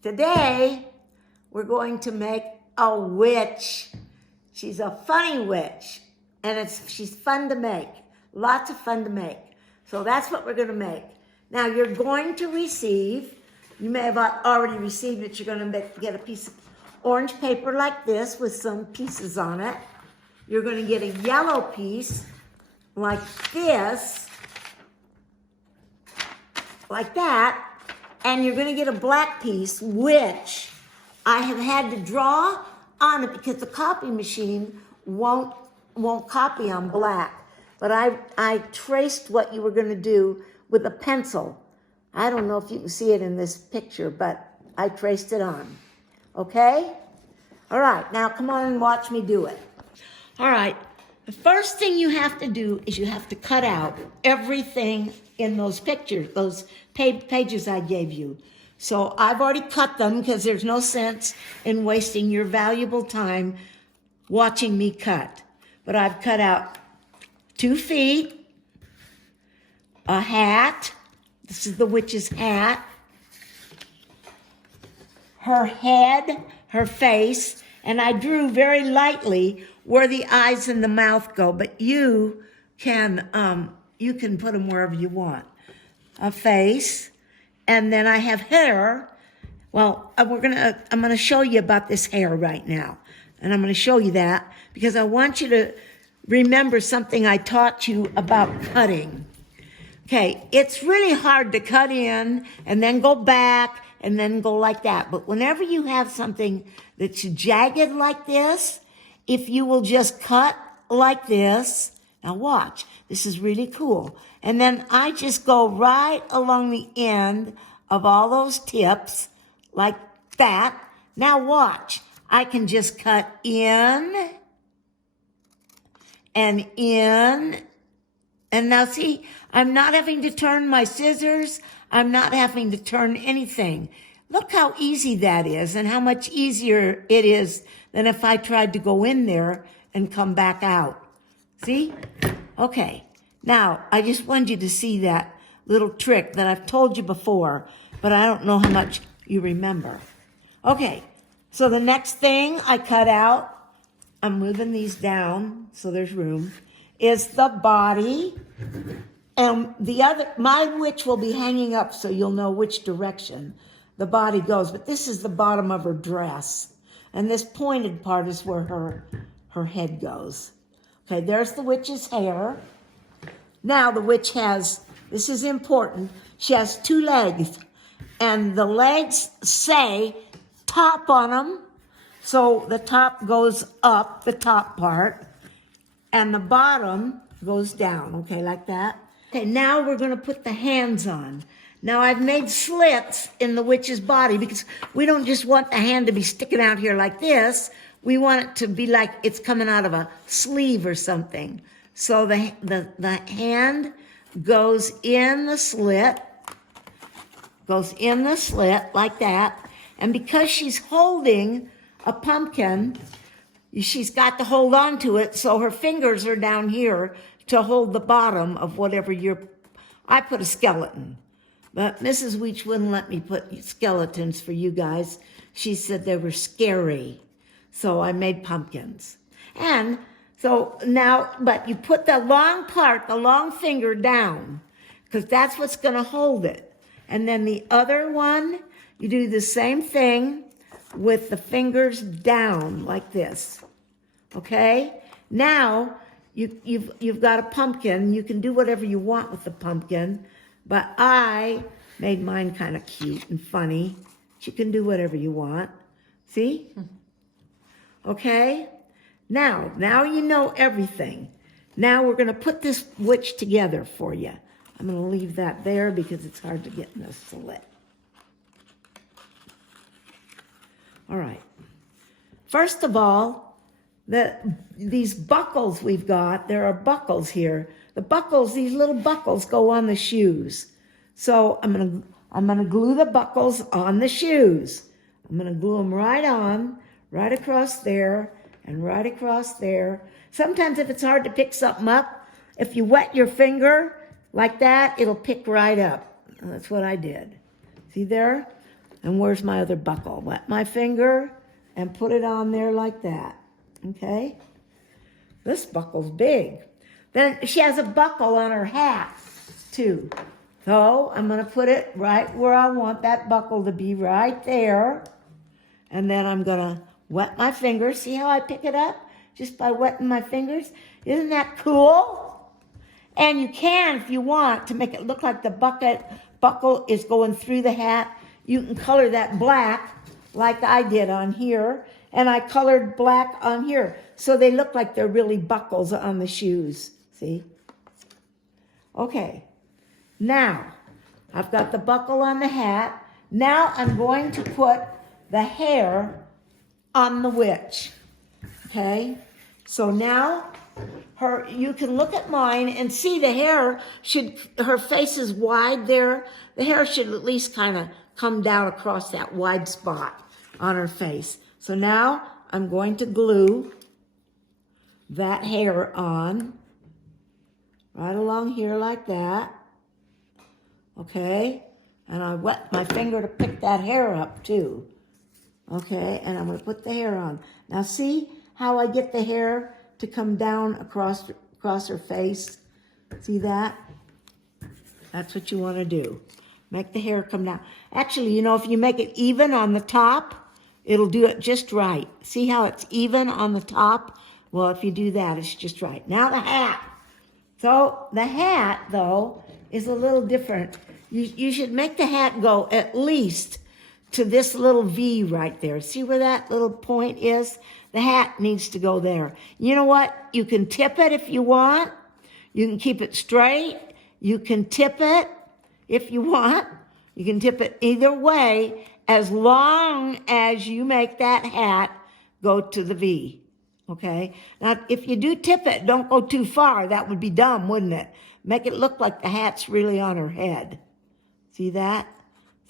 Today, we're going to make a witch. She's a funny witch, and she's fun to make. Lots of fun to make. So that's what we're going to make. Now, you're going to receive, you may have already received it, you're going to get a piece of orange paper like this with some pieces on it. You're going to get a yellow piece like this, like that, and you're going to get a black piece, which I have had to draw on it because the copy machine won't copy on black. But I traced what you were going to do with a pencil. I don't know if you can see it in this picture, but I traced it on. Okay? All right, now come on and watch me do it. All right, the first thing you have to do is you have to cut out everything in those pictures, those pages I gave you. So I've already cut them because there's no sense in wasting your valuable time watching me cut. But I've cut out 2 feet, a hat, this is the witch's hat, her head, her face, and I drew very lightly where the eyes and the mouth go, but you can put them wherever you want. A face, and then I have hair. Well, I'm gonna show you about this hair right now, and I'm gonna show you that because I want you to remember something I taught you about cutting. Okay, it's really hard to cut in and then go back and then go like that. But whenever you have something that's jagged like this, if you will just cut like this, now watch, this is really cool. And then I just go right along the end of all those tips like that. Now watch, I can just cut in and in. And now see, I'm not having to turn my scissors. I'm not having to turn anything. Look how easy that is and how much easier it is than if I tried to go in there and come back out. See? Okay. Now, I just wanted you to see that little trick that I've told you before, but I don't know how much you remember. Okay. So the next thing I cut out, I'm moving these down so there's room, is the body. And my witch will be hanging up so you'll know which direction the body goes. But this is the bottom of her dress. And this pointed part is where her head goes. Okay, there's the witch's hair. Now the witch has, this is important, she has 2 legs. And the legs say top on them. So the top goes up, the top part. And the bottom goes down, okay, like that. Okay, now we're going to put the hands on. Now I've made slits in the witch's body because we don't just want the hand to be sticking out here like this. We want it to be like it's coming out of a sleeve or something. So the hand goes in the slit like that. And because she's holding a pumpkin, she's got to hold on to it, so her fingers are down here to hold the bottom of whatever I put a skeleton. But Mrs. Weech wouldn't let me put skeletons for you guys. She said they were scary. So I made pumpkins. And so now, but you put the long part, the long finger down, because that's what's going to hold it. And then the other one, you do the same thing with the fingers down like this. Okay? Now, you've got a pumpkin. You can do whatever you want with the pumpkin, but I made mine kind of cute and funny. You can do whatever you want. See? Okay? Now you know everything. Now we're going to put this witch together for you. I'm going to leave that there because it's hard to get in the slit. All right. First of all, these buckles we've got, there are buckles here. The buckles, these little buckles go on the shoes. So I'm gonna glue the buckles on the shoes. I'm gonna glue them right on, right across there, and right across there. Sometimes if it's hard to pick something up, if you wet your finger like that, it'll pick right up. That's what I did. See there? And where's my other buckle? Wet my finger and put it on there like that. Okay? This buckle's big. Then she has a buckle on her hat, too. So I'm going to put it right where I want that buckle to be, right there. And then I'm going to wet my fingers. See how I pick it up? Just by wetting my fingers. Isn't that cool? And you can, if you want, to make it look like the buckle is going through the hat. You can color that black like I did on here. And I colored black on here. So they look like they're really buckles on the shoes. See? Okay. Now, I've got the buckle on the hat. Now I'm going to put the hair on the witch. Okay? So now you can look at mine and see the hair her face is wide there. The hair should at least kind of come down across that wide spot on her face. So now I'm going to glue that hair on right along here like that. Okay? And I wet my finger to pick that hair up too. Okay? And I'm going to put the hair on. Now see how I get the hair to come down across her face? See that? That's what you want to do. Make the hair come down. Actually, you know, if you make it even on the top, it'll do it just right. See how it's even on the top? Well, if you do that, it's just right. Now the hat. So the hat, though, is a little different. You should make the hat go at least to this little V right there. See where that little point is? The hat needs to go there. You know what? You can tip it if you want. You can keep it straight. You can tip it if you want. You can tip it either way as long as you make that hat go to the V. Okay? Now, if you do tip it, don't go too far. That would be dumb, wouldn't it? Make it look like the hat's really on her head. See that?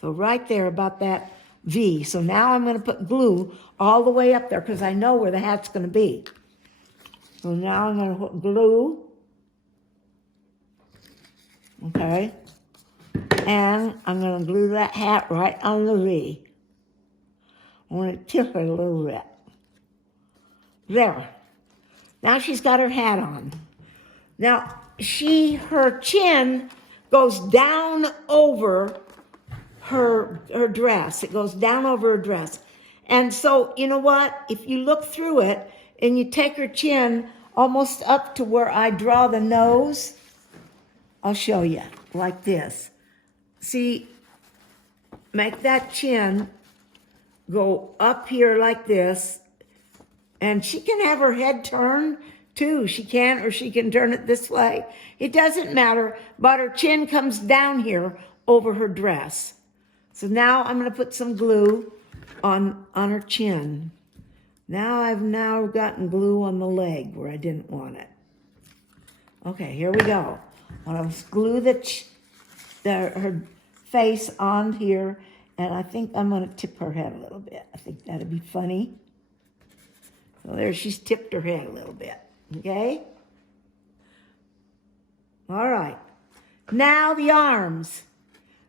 So right there about that V. So now I'm going to put glue all the way up there because I know where the hat's going to be. So now I'm going to put glue. Okay? And I'm going to glue that hat right on the V. I want to tip it a little bit. There. Now she's got her hat on. Now, her chin goes down over her dress. It goes down over her dress. And so, you know what? If you look through it and you take her chin almost up to where I draw the nose, I'll show you, like this. See, make that chin go up here like this. And she can have her head turned too. She can, or she can turn it this way. It doesn't matter, but her chin comes down here over her dress. So now I'm going to put some glue on her chin. Now I've gotten glue on the leg where I didn't want it. Okay, here we go. I'm going to glue her face on here, and I think I'm going to tip her head a little bit. I think that'd be funny. So there, she's tipped her head a little bit. Okay? All right. Now the arms.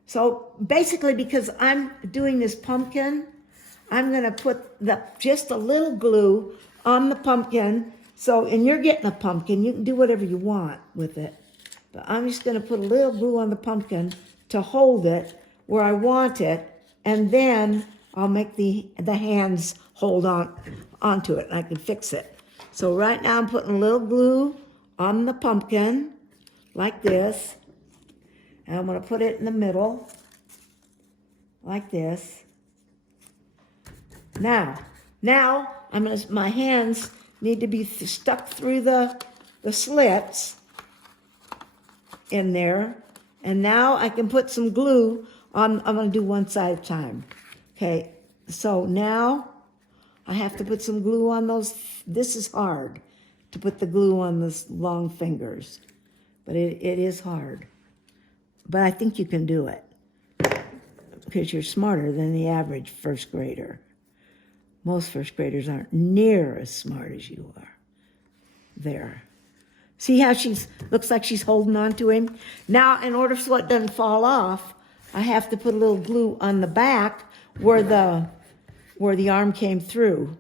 So basically, because I'm doing this pumpkin, I'm going to put just a little glue on the pumpkin. So, and you're getting a pumpkin. You can do whatever you want with it. But I'm just going to put a little glue on the pumpkin to hold it where I want it. And then I'll make the hands hold onto it, and I can fix it. So right now I'm putting a little glue on the pumpkin, like this. And I'm going to put it in the middle, like this. Now my hands need to be stuck through the slits in there. And now I can put some glue on. I'm going to do one side at a time. Okay, so now I have to put some glue on those. This is hard to put the glue on those long fingers, but it is hard. But I think you can do it because you're smarter than the average first grader. Most first graders aren't near as smart as you are. There. See how looks like she's holding on to him? Now, in order so it doesn't fall off, I have to put a little glue on the back where the arm came through.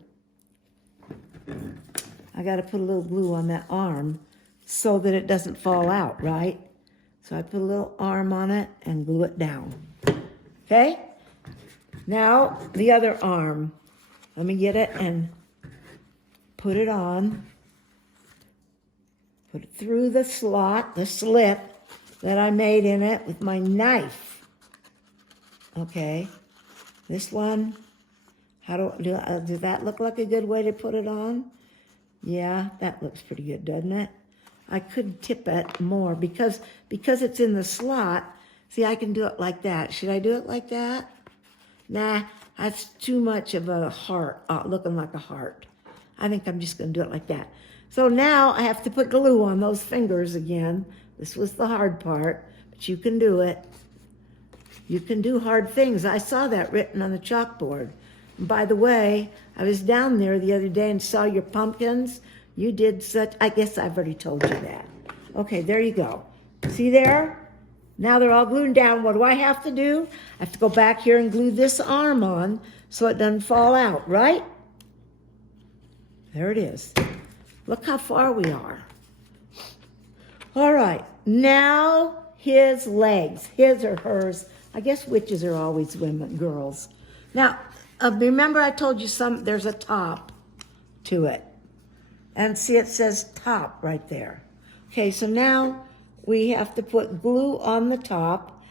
I got to put a little glue on that arm so that it doesn't fall out, right? So I put a little arm on it and glue it down. Okay? Now, the other arm. Let me get it and put it on. Put it through the slot, the slit that I made in it with my knife. Okay. This one, does that look like a good way to put it on? Yeah, that looks pretty good, doesn't it? I could tip it more because it's in the slot. See, I can do it like that. Should I do it like that? Nah, that's too much of a heart, looking like a heart. I think I'm just going to do it like that. So now I have to put glue on those fingers again. This was the hard part, but you can do it. You can do hard things. I saw that written on the chalkboard. And by the way, I was down there the other day and saw your pumpkins. You did such, I guess I've already told you that. Okay, there you go. See there? Now they're all glued down. What do I have to do? I have to go back here and glue this arm on so it doesn't fall out, right? There it is. Look how far we are. All right, now his legs, his or hers. I guess witches are always women, girls. Now, remember I told you there's a top to it. And see, it says top right there. Okay, so now we have to put glue on the top.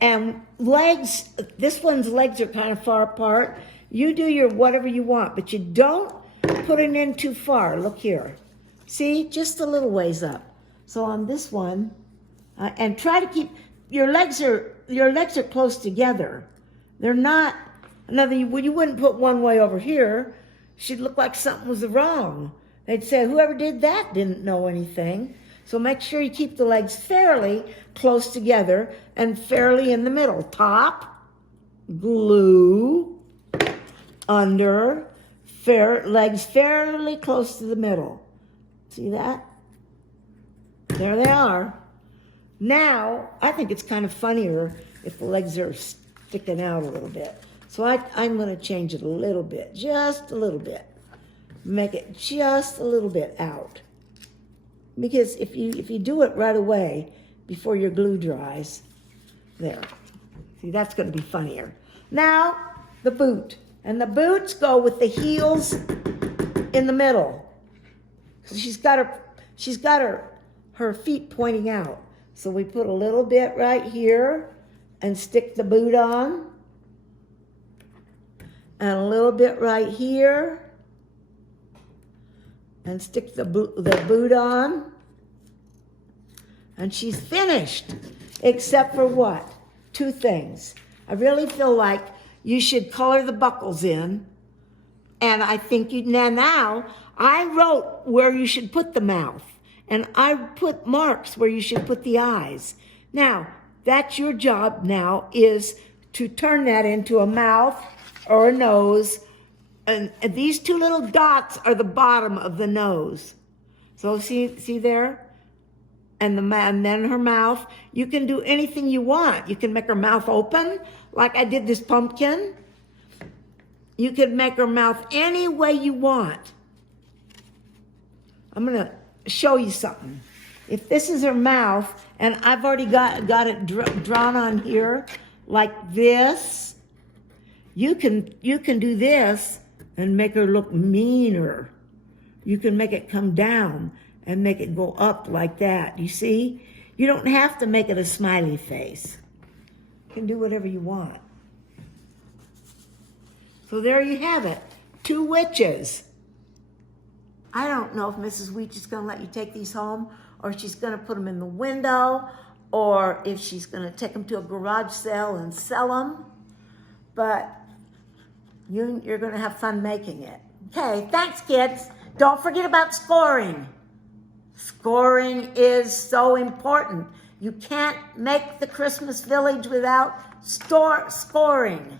And legs, this one's legs are kind of far apart. You do your whatever you want, but you don't put it in too far. Look here. See, just a little ways up. So on this one, and try to keep, your legs are close together. They're not, you wouldn't put one way over here. She'd look like something was wrong. They'd say, whoever did that didn't know anything. So make sure you keep the legs fairly close together and fairly in the middle. Top, glue, under, legs fairly close to the middle. See that? There they are. Now, I think it's kind of funnier if the legs are sticking out a little bit. So I'm going to change it a little bit, just a little bit. Make it just a little bit out. Because if you do it right away before your glue dries, there. See, that's going to be funnier. Now, the boot. And the boots go with the heels in the middle. So she's got her feet pointing out. So we put a little bit right here and stick the boot on. And a little bit right here and stick the boot on. And she's finished, except for what? Two things. I really feel like you should color the buckles in. And I think now I wrote where you should put the mouth. And I put marks where you should put the eyes. Now, that's your job now, is to turn that into a mouth or a nose. And these two little dots are the bottom of the nose. So see there? And then her mouth. You can do anything you want. You can make her mouth open, like I did this pumpkin. You could make her mouth any way you want. I'm going to show you something. If this is her mouth, and I've already got it drawn on here, like this, you can do this and make her look meaner. You can make it come down and make it go up like that. You see? You don't have to make it a smiley face. You can do whatever you want. So there you have it. 2 witches. I don't know if Mrs. Weech is going to let you take these home, or if she's going to put them in the window, or if she's going to take them to a garage sale and sell them. But you're going to have fun making it. Okay, thanks, kids. Don't forget about scoring. Scoring is so important. You can't make the Christmas Village without scoring.